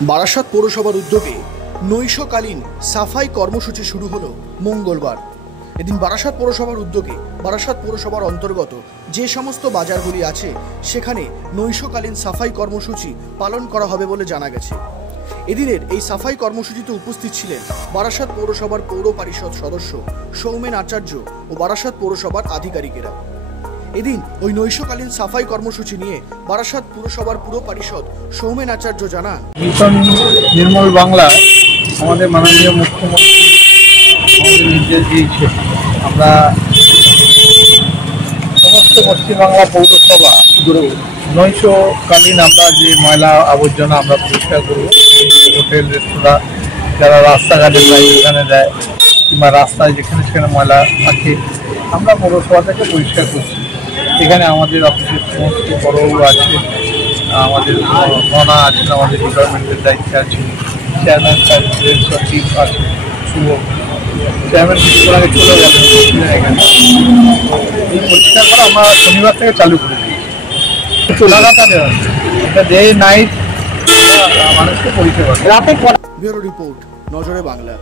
বারাসাত পৌরসভার উদ্যোগে নৈশকালীন সাফাই কর্মসূচি শুরু হলো মঙ্গলবার। এদিন বারাসাত পৌরসভার উদ্যোগে বারাসাত পৌরসভার অন্তর্গত যে সমস্ত বাজারগুলি আছে সেখানে নৈশকালীন সাফাই কর্মসূচি পালন করা হবে বলে জানা গেছে। এদিনের এই সাফাই কর্মসূচিতে উপস্থিত ছিলেন বারাসাত পৌরসভার পৌর পরিষদ সদস্য সৌমেন আচার্য ও বারাসাত পৌরসভার আধিকারিকেরা। এদিন ওই নৈশকালীন সাফাই কর্মসূচি নিয়ে বারাসাত পুরসভার পুর পরিষদ সৌমেন আচার্য জানান, মিশন নির্মল বাংলা আমাদের মাননীয় মুখ্যমন্ত্রী আমাদের নির্দেশ দিয়েছে। আমরা সমস্ত পশ্চিমবাংলা পৌরসভা নৈশকালীন আমরা যে ময়লা আবর্জনা আমরা পরিষ্কার করব, হোটেল রেস্তোরাঁ যারা রাস্তাঘাটে ওখানে দেয় কিংবা রাস্তায় যেখানে সেখানে ময়লা থাকে আমরা পৌরসভা থেকে পরিষ্কার করছি। এখানে আমাদের অফিসের সমস্ত বড়বাবু আছে, আমাদের মনা আছেন, আমাদের ডিপার্টমেন্টের দায়িত্বে আছে, চেয়ারম্যান স্যার সচিব আছে, শুভ চেয়ারম্যান কিছুক্ষণ আগে চলে গেলেন এখানে। এই পরিষ্কার করা আমরা শনিবার থেকে চালু করে দিই, লাগাতার এটা ডে নাইট মানুষকে পরিষেবা। ব্যুরো রিপোর্ট, নজরে বাংলা।